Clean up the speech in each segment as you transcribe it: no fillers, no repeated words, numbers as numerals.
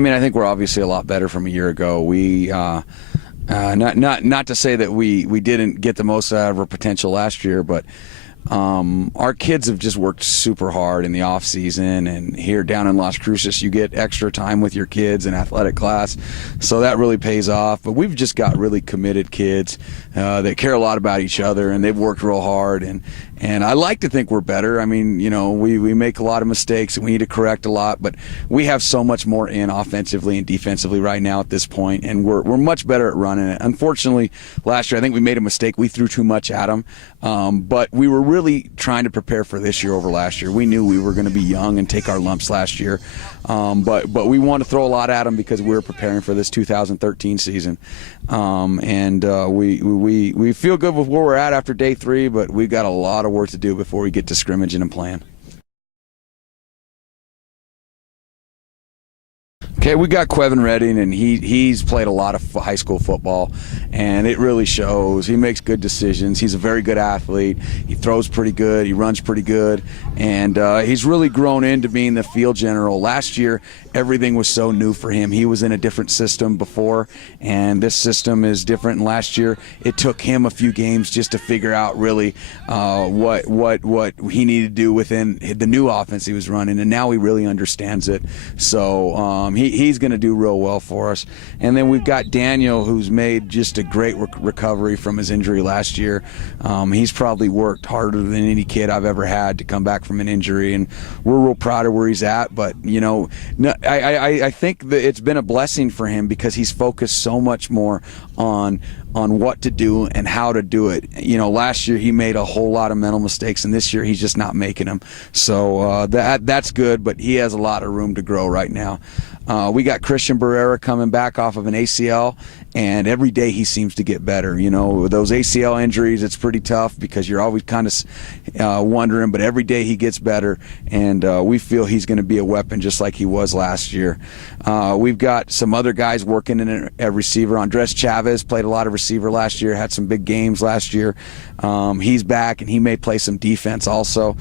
I mean, I think we're obviously a lot better from a year ago. We not to say that we didn't get the most out of our potential last year, but our kids have just worked super hard in the off season, and here down in Las Cruces you get extra time with your kids in athletic class, so that really pays off. But we've just got really committed kids that care a lot about each other, and they've worked real hard, and I like to think we're better. I mean, you know, we make a lot of mistakes and we need to correct a lot, but we have so much more in offensively and defensively right now at this point, and we're much better at running it. Unfortunately, last year I think we made a mistake. We threw too much at them, but we were really trying to prepare for this year over last year. We knew we were going to be young and take our lumps last year, but we want to throw a lot at them because we were preparing for this 2013 season, and we feel good with where we're at after day 3, but we've got a lot of work to do before we get to scrimmaging and playing. Okay, we got Quevin Redding, and he's played a lot of high school football, and it really shows. He makes good decisions. He's a very good athlete. He throws pretty good. He runs pretty good, and he's really grown into being the field general. Last year, everything was so new for him. He was in a different system before, and this system is different. And last year, it took him a few games just to figure out really what he needed to do within the new offense he was running, and now he really understands it. So he's going to do real well for us. And then we've got Daniel, who's made just a great recovery from his injury last year. He's probably worked harder than any kid I've ever had to come back from an injury, and we're real proud of where he's at. But, you know, I think that it's been a blessing for him because he's focused so much more on what to do and how to do it. You know, last year he made a whole lot of mental mistakes, and this year he's just not making them. So that's good, but he has a lot of room to grow right now. We got Christian Barrera coming back off of an ACL, and every day he seems to get better. You know, with those ACL injuries, it's pretty tough because you're always kind of wondering, but every day he gets better, and we feel he's going to be a weapon just like he was last year. We've got some other guys working in a receiver. Andres Chavez played a lot of receiver last year, had some big games last year. He's back, and he may play some defense also.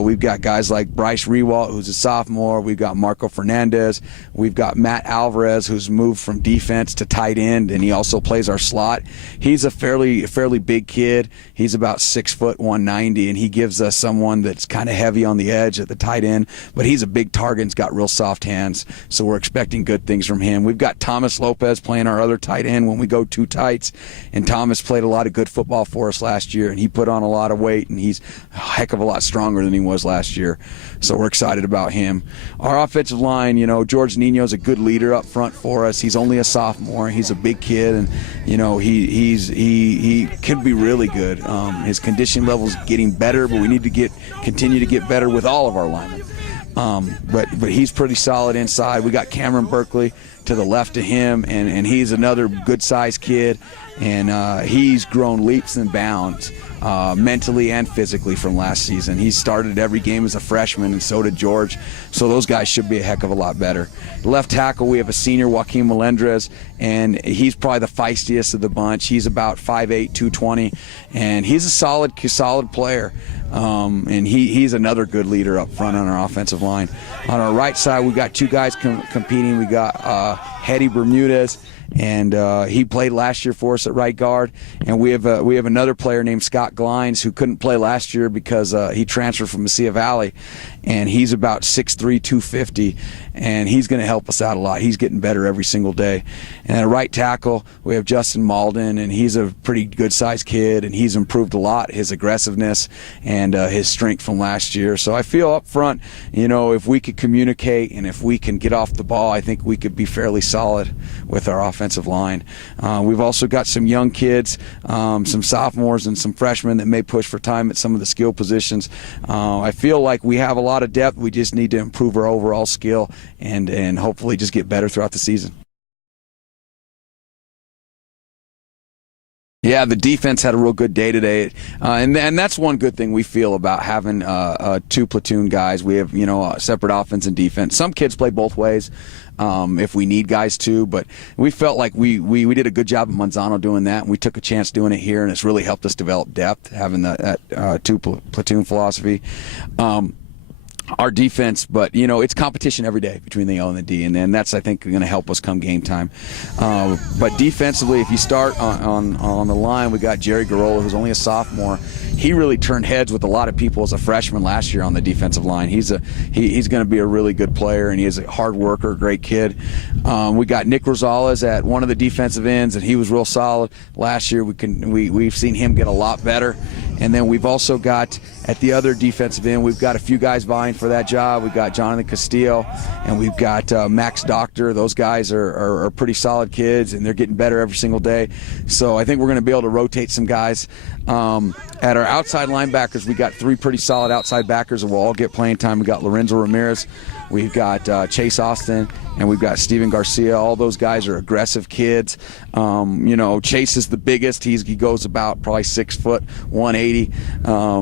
We've got guys like Bryce Rewalt, who's a sophomore. We've got Marco Fernandez. We've got Matt Alvarez, who's moved from defense to tight end, and he also plays our slot. He's a fairly big kid. He's about 6 foot 190, and he gives us someone that's kind of heavy on the edge at the tight end, but he's a big target and's got real soft hands, so we're expecting good things from him. We've got Thomas Lopez playing our other tight end when we go 2 tights, and Thomas played a lot of good football for us last year, and he put on a lot of weight, and he's a heck of a lot stronger than he was last year, so we're excited about him. Our offensive line, you know, George Nino's a good leader up front for us. He's only a sophomore. He's a big kid, and you know he could be really good. His condition level's getting better, but we need to continue to get better with all of our linemen. But he's pretty solid inside. We got Cameron Berkeley to the left of him, and he's another good-sized kid, and he's grown leaps and bounds mentally and physically from last season. He started every game as a freshman, and so did George, so those guys should be a heck of a lot better. Left tackle, we have a senior, Joaquin Melendrez, and he's probably the feistiest of the bunch. He's about 5'8", 220, and he's a solid player. And he's another good leader up front on our offensive line. On our right side, we've got 2 guys competing. We got Hedy Bermudez, and he played last year for us at right guard. And we have another player named Scott Glines who couldn't play last year because he transferred from Mesilla Valley, and he's about 6'3", 250, and he's going to help us out a lot. He's getting better every single day. And at right tackle, we have Justin Malden, and he's a pretty good-sized kid, and he's improved a lot, his aggressiveness and his strength from last year. So I feel up front, you know, if we could communicate and if we can get off the ball, I think we could be fairly solid with our offensive line. We've also got some young kids, some sophomores and some freshmen that may push for time at some of the skill positions. I feel like we have a lot of depth. We just need to improve our overall skill and hopefully just get better throughout the season. Yeah, the defense had a real good day today, and that's one good thing we feel about having 2 platoon guys. We have, you know, a separate offense and defense. Some kids play both ways if we need guys to, but we felt like we did a good job of Manzano doing that, and we took a chance doing it here, and it's really helped us develop depth, having that 2 platoon philosophy. our defense, but it's competition every day between the O and the D, and that's, I think, going to help us come game time. But defensively, if you start on the line, we got Jerry Garola, who's only a sophomore. He really turned heads with a lot of people as a freshman last year on the defensive line. He's going to be a really good player, and he is a hard worker, great kid. We got Nick Rosales at one of the defensive ends, and he was real solid last year. We've seen him get a lot better. And then we've also got at the other defensive end, we've got a few guys vying for that job. We've got Jonathan Castillo, and we've got Max Doctor. Those guys are pretty solid kids, and they're getting better every single day. So I think we're going to be able to rotate some guys. At our outside linebackers, we got 3 pretty solid outside backers, and we'll all get playing time. We got Lorenzo Ramirez, we've got Chase Austin, and we've got Steven Garcia. All those guys are aggressive kids. Chase is the biggest. He goes about probably 6 foot, 180.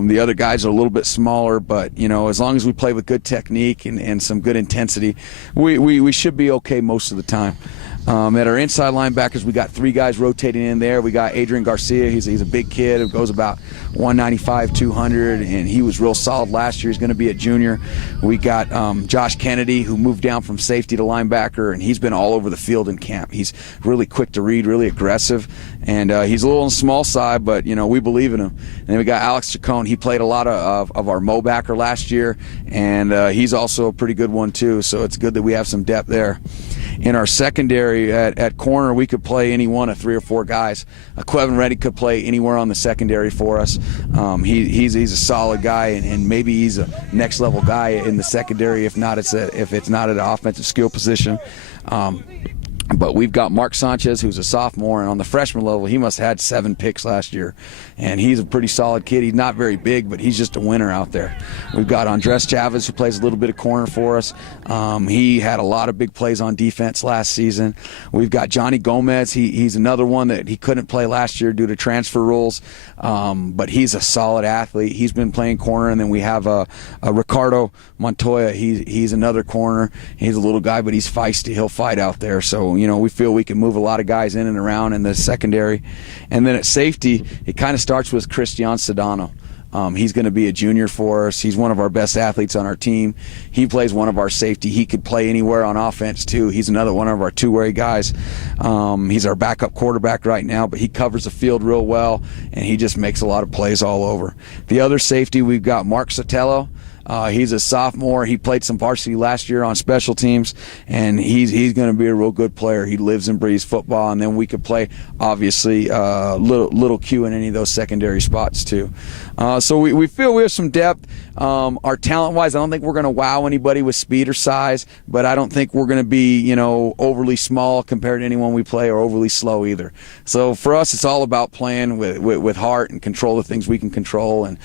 The other guys are a little bit smaller, but as long as we play with good technique and some good intensity, we should be okay most of the time. At our inside linebackers, we got 3 guys rotating in there. We got Adrian Garcia. He's a big kid who goes about 195, 200, and he was real solid last year. He's going to be a junior. We got Josh Kennedy, who moved down from safety to linebacker, and he's been all over the field in camp. He's really quick to read, really aggressive, and he's a little on the small side, but we believe in him. And then we got Alex Chacon. He played a lot of our Mo backer last year, and he's also a pretty good one too. So it's good that we have some depth there. In our secondary at corner, we could play any one of 3 or 4 guys. Quevin Reddy could play anywhere on the secondary for us. He's a solid guy, and maybe he's a next level guy in the secondary if it's not at an offensive skill position. But we've got Mark Sanchez, who's a sophomore, and on the freshman level, he must have had 7 picks last year. And he's a pretty solid kid. He's not very big, but he's just a winner out there. We've got Andres Chavez, who plays a little bit of corner for us. He had a lot of big plays on defense last season. We've got Johnny Gomez. He's another one that he couldn't play last year due to transfer rules, but he's a solid athlete. He's been playing corner. And then we have a Ricardo Montoya. He's another corner. He's a little guy, but he's feisty. He'll fight out there. So, we feel we can move a lot of guys in and around in the secondary. And then at safety, it kind of starts with Christian Sedano. He's going to be a junior for us. He's one of our best athletes on our team. He plays one of our safety. He could play anywhere on offense, too. He's another one of our two-way guys. He's our backup quarterback right now, but he covers the field real well, and he just makes a lot of plays all over. The other safety, we've got Mark Sotelo. He's a sophomore. He played some varsity last year on special teams, and he's going to be a real good player. He lives and breathes football, and then we could play, obviously, little Q in any of those secondary spots, too. So we feel we have some depth. Our talent-wise, I don't think we're going to wow anybody with speed or size, but I don't think we're going to be, overly small compared to anyone we play, or overly slow either. So for us, it's all about playing with heart and control the things we can control and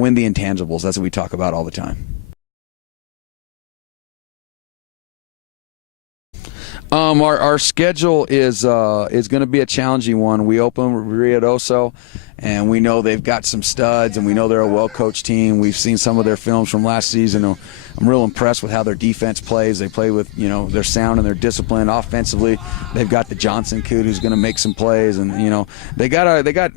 win the intangibles. That's what we talk about all the time. Our schedule is going to be a challenging one. We open with Ruidoso, and we know they've got some studs, and we know they're a well-coached team. We've seen some of their films from last season. I'm real impressed with how their defense plays. They play with their sound and their discipline. Offensively, they've got the Johnson kid who's going to make some plays, and they got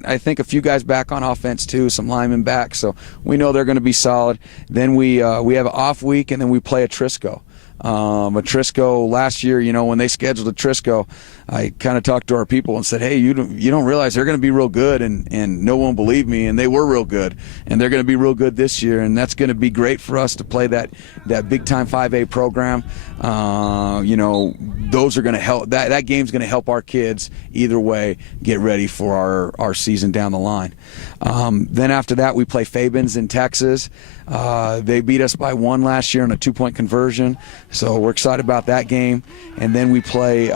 I think a few guys back on offense too, some linemen back. So we know they're going to be solid. Then we have an off week, and then we play a Trisco. Trisco last year, when they scheduled a Trisco, I kind of talked to our people and said, hey, you don't realize they're going to be real good, and no one believed me, and they were real good, and they're going to be real good this year, and that's going to be great for us to play that big-time 5A program. Those are going to help. That game's going to help our kids either way get ready for our season down the line. Then after that, we play Fabens in Texas. They beat us by 1 last year on a 2-point conversion, so we're excited about that game. And then we play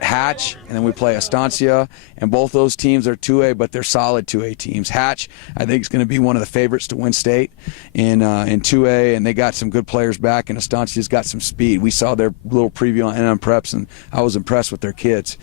Hatch, and then we play Estancia, and both those teams are 2A, but they're solid 2A teams. Hatch, I think, is going to be one of the favorites to win state in 2A, and they got some good players back, and Estancia's got some speed. We saw their little preview on NMPreps, and I was impressed with their kids.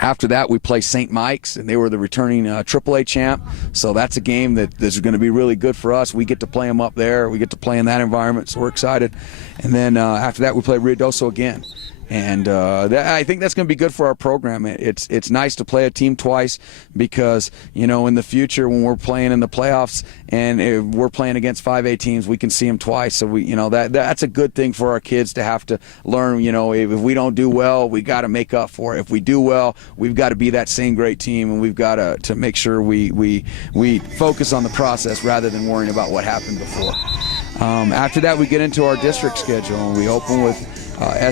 After that, we play St. Mike's, and they were the returning AAA champ. So that's a game that is going to be really good for us. We get to play them up there. We get to play in that environment, so we're excited. And then after that, we play Ruidoso again. And I think that's going to be good for our program. It's nice to play a team twice because, in the future when we're playing in the playoffs and we're playing against 5A teams, we can see them twice. So that's a good thing for our kids to have to learn. If we don't do well, we got to make up for it. If we do well, we've got to be that same great team, and we've got to make sure we focus on the process rather than worrying about what happened before. After that, we get into our district schedule, and we open with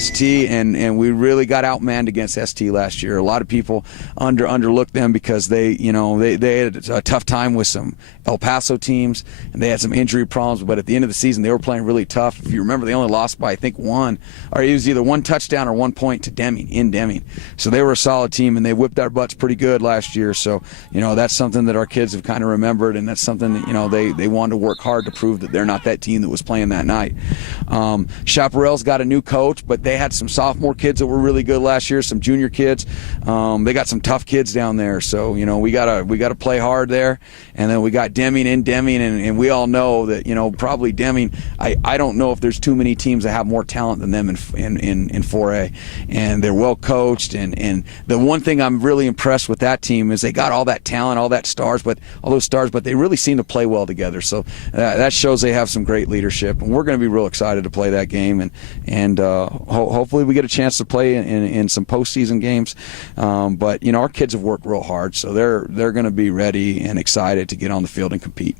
ST, and we really got outmanned against ST last year. A lot of people underlooked them because they had a tough time with some El Paso teams, and they had some injury problems. But at the end of the season, they were playing really tough. If you remember, they only lost by, I think, one, or it was either 1 touchdown or 1 point to Deming. So they were a solid team, and they whipped our butts pretty good last year. So that's something that our kids have kind of remembered, and that's something that they wanted to work hard to prove that they're not that team that was playing that night. Chaparral's got a new coach, but they had some sophomore kids that were really good last year, some junior kids. They got some tough kids down there, so we gotta play hard there. And then we got Deming, and we all know that probably Deming. I don't know if there's too many teams that have more talent than them in 4A, and they're well coached. And the one thing I'm really impressed with that team is they got all that talent, all those stars, but they really seem to play well together. So that shows they have some great leadership, and we're going to be real excited to play that game, and hopefully we get a chance to play in some postseason games. But our kids have worked real hard, so they're going to be ready and excited to get on the field and compete.